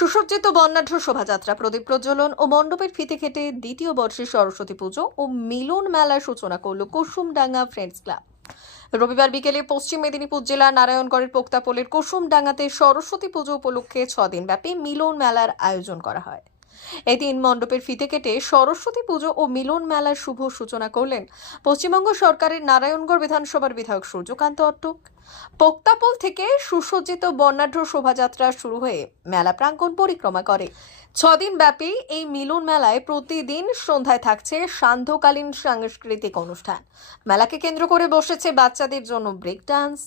সুসজ্জিত বর্ণাঢ্য শোভাযাত্রা, প্রদীপ প্রজ্বলন ও মণ্ডপের ফিতে খেটে দ্বিতীয় বর্ষের সরস্বতী পুজো ও মিলন মেলার সূচনা করল কুসুমডাঙ্গা ফ্রেন্ডস ক্লাব। রবিবার বিকেলে পশ্চিম মেদিনীপুর জেলার নারায়ণগড়ের পোক্তাপোলের কুসুমডাঙ্গাতে সরস্বতী পুজো উপলক্ষে ছদিন ব্যাপী মিলন মেলার আয়োজন করা হয়। এদিন মণ্ডপের ফিতে কেটে সরস্বতী পুজো ও মিলন মেলার শুভ সূচনা করলেন পশ্চিমবঙ্গ সরকারের নারায়ণগড় বিধানসভার বিধায়ক সূর্যকান্ত অট্টক। পোক্তাপোল থেকে সুসজ্জিত বর্ণাঢ্য শোভাযাত্রা শুরু হয়ে মেলা প্রাঙ্গণ পরিক্রমা করে। ছদিন ব্যাপী এই মিলন মেলায় প্রতিদিন সন্ধ্যায় থাকছে সান্ধ্যকালীন সাংস্কৃতিক অনুষ্ঠান। মেলাকে কেন্দ্র করে বসেছে বাচ্চাদের জন্য ব্রেক ডান্স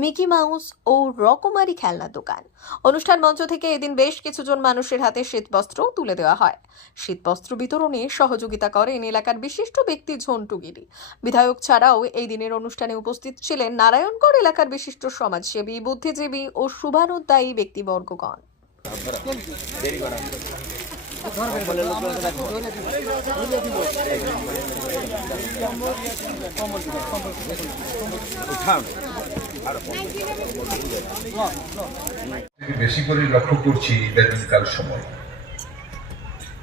মিকি মাউস ও রকমারি খেলনার দোকান। অনুষ্ঠান মঞ্চ থেকে এদিন বেশ কিছুজন মানুষের হাতে শীতবস্ত্র তুলে দেওয়া হয়। শীতবস্ত্র বিতরণে সহযোগিতা করেন এলাকার বিশিষ্ট ব্যক্তি ঝন্টুগিরি বিধায়ক ছাড়াও এই দিনের অনুষ্ঠানে উপস্থিত ছিলেন নারায়ণগড় এলাকার বিশিষ্ট সমাজসেবী, বুদ্ধিজীবী ও শুভানুদ্দায়ী ব্যক্তিবর্গগণ। বেশি করে লক্ষ্য করছি ইদানিংকাল সময়।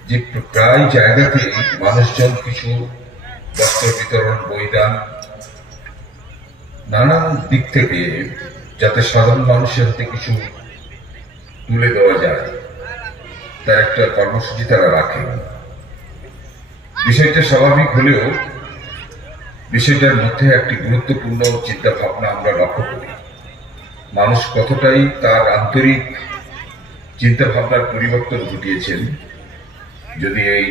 যে প্রায় জায়গাতে মানুষজন কিছু বস্ত্র বিতরণ বইদান নানান দিক থেকে যাতে সাধারণ মানুষের হাতে কিছু তুলে দেওয়া যায় তার একটা কর্মসূচি তারা রাখে। বিষয়টা স্বাভাবিক হলেও বিষয়টার মধ্যে একটি গুরুত্বপূর্ণ চিন্তা ভাবনা আমরা লক্ষ্য করি। মানুষ কতটাই তার আন্তরিক চিন্তা ভাবনার পরিবর্তন ঘটিয়েছেন, যদি এই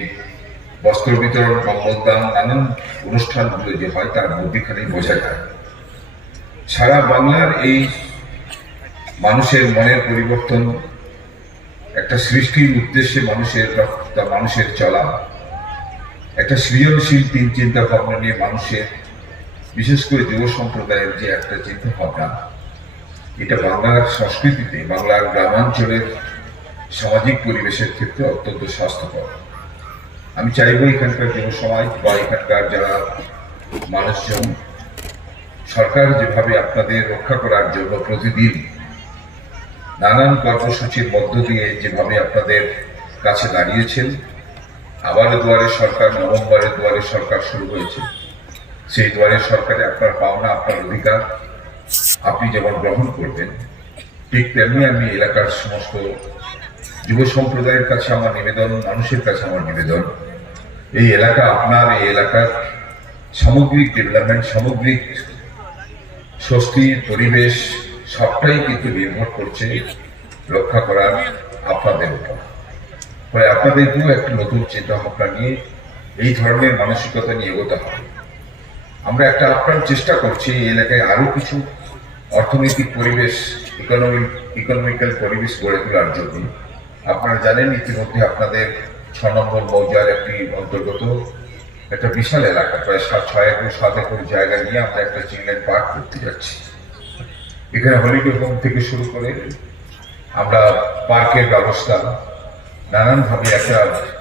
বস্ত্র বিতরণ, মঙ্গলদান, নানান অনুষ্ঠানগুলো যে হয়, তার মধ্যেখানেই বোঝা যায়। সারা বাংলার এই মানুষের মনের পরিবর্তন, একটা সৃষ্টির উদ্দেশ্যে মানুষের মানুষের চলা, একটা সৃজনশীল তিন চিন্তা ভাবনা নিয়ে মানুষের, বিশেষ করে যুব সম্প্রদায়ের যে একটা চিন্তা ভাবনা, এটা বাংলার সংস্কৃতিতে, বাংলার গ্রামাঞ্চলের সামাজিক পরিবেশের ক্ষেত্রে অত্যন্ত স্বাস্থ্যকর। আমি চাইব এখানকার যুব সমাজ বা এখানকার যারা মানুষজন সরকার যেভাবে আপনাদের রক্ষা করার জন্য প্রতিদিন নানান কর্মসূচির মধ্য দিয়ে যেভাবে আপনাদের কাছে দাঁড়িয়েছেন, আবার দুয়ারে সরকার, নভেম্বরের দুয়ারে সরকার শুরু হয়েছে। সেই দুয়ারে সরকারে আপনার পাওনা, আপনার অধিকার আপনি যেমন গ্রহণ করবেন, ঠিক তেমনি আমি এলাকার সমস্ত যুব সম্প্রদায়ের কাছে আমার নিবেদন, মানুষের কাছে আমার নিবেদন। এই এলাকা আপনার, এই এলাকার সামগ্রিক ডেভেলপমেন্ট সামগ্রিক স্বস্তির পরিবেশ, সবটাই কিন্তু নির্ভর করছে রক্ষা করার আপনাদের উপর। ফলে আপনাদেরকেও একটা নতুন চিন্তা ভাবনা নিয়ে এই ধরনের মানসিকতা নিয়ে এগোতে হবে। আমরা একটা আপ্রাণ চেষ্টা করছি এই এলাকায় আরও কিছু অর্থনৈতিক পরিবেশ ইকোনমিক ইকোনমিক্যাল পরিবেশ গড়ে তোলার জন্য। আপনারা জানেন, ইতিমধ্যে আপনাদের ছ নম্বর মৌজার একটি অন্তর্গত একটা বিশাল এলাকা, প্রায় সাত ছয় একর সাত একর জায়গা নিয়ে আমরা একটা চিলড্রেন পার্ক করতে যাচ্ছি। এখানে হলিডে হোম থেকে শুরু করে আমরা পার্কের ব্যবস্থা, নানানভাবে একটা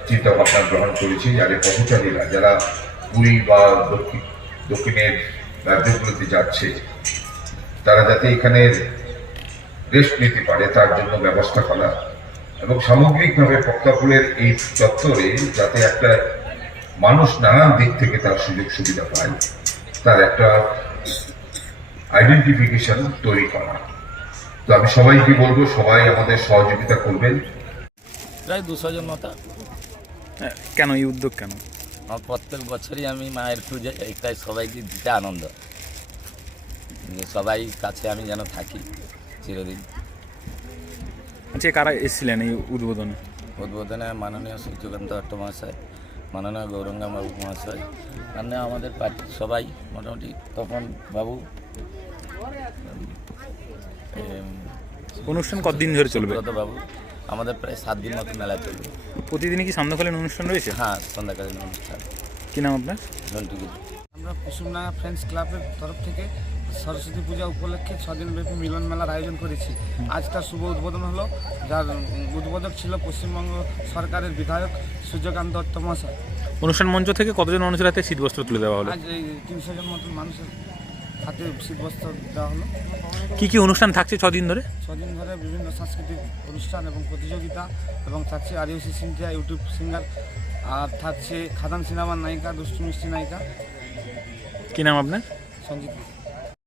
চিন্তা ভাবনা গ্রহণ করেছি, যাদের পথচারীরা, যারা পুরী বা দক্ষিণ, দক্ষিণের রাজ্যগুলোতে যাচ্ছে, তারা যাতে এখানে রেস্ট নিতে পারে, তার জন্য ব্যবস্থা করা এবং সামগ্রিকভাবে পক্তাপুরের এই চত্বরে যাতে একটা মানুষ নানান দিক থেকে তার সুযোগ সুবিধা পায়। তার একটা আইডেন্টিফিকেশন তৈরি করা। তো আমি সবাইকে বলব সবাই আমাদের সহযোগিতা করবেন। প্রায় দুশো জন মতো। হ্যাঁ, কেন এই উদ্যোগ কেন? আমার প্রত্যেক বছরই আমি মায়ের পুজো এইটাই সবাইকে দিতে আনন্দ। সবাই কাছে আমি যেন থাকি চিরদিন। আচ্ছা কারা এসেছিলেন এই উদ্বোধনে? উদ্বোধনে মাননীয় সূর্যকান্ত ভট্ট মহাশয় মাননীয় গৌরঙ্গা বাবু মহাশয় আর আমাদের পার্টি সবাই মোটামুটি তপন বাবু অনুষ্ঠান কতদিন ধরে চলবে? বাবু আমাদের প্রায় সাত দিন মতো মেলা চলবে। প্রতিদিনই কি সন্ধ্যাকালীন অনুষ্ঠান রয়েছে? হ্যাঁ সন্ধ্যাকালীন অনুষ্ঠান। কি নাম আপনার? আমরা কুসুমডাঙ্গা ফ্রেন্ডস ক্লাবের তরফ থেকে সরস্বতী পূজা উপলক্ষে ছদিন ব্যাপী মিলন মেলার আয়োজন করেছি। আজ তার শুভ উদ্বোধন হলো যার উদ্বোধক ছিল পশ্চিমবঙ্গ সরকারের বিধায়ক সূর্যকান্ত দত্ত মহাশয় অনুষ্ঠান মঞ্চ থেকে কতজন মানুষের হাতে শীতবস্ত্র তুলে দেওয়া হলো? আজ এই তিনশো জন মতন মানুষের হাতে শীতবস্ত্র দেওয়া হলো। কি কি অনুষ্ঠান থাকছে ছদিন ধরে? ছদিন ধরে বিভিন্ন সাংস্কৃতিক অনুষ্ঠান এবং প্রতিযোগিতা এবং থাকছে আদিবাসী সিনজিয়া ইউটিউব সিঙ্গার আর থাকছে খাদান সিনেমার নায়িকা দুষ্টু মিষ্টি নায়িকা। কি নাম আপনার? Sanjit.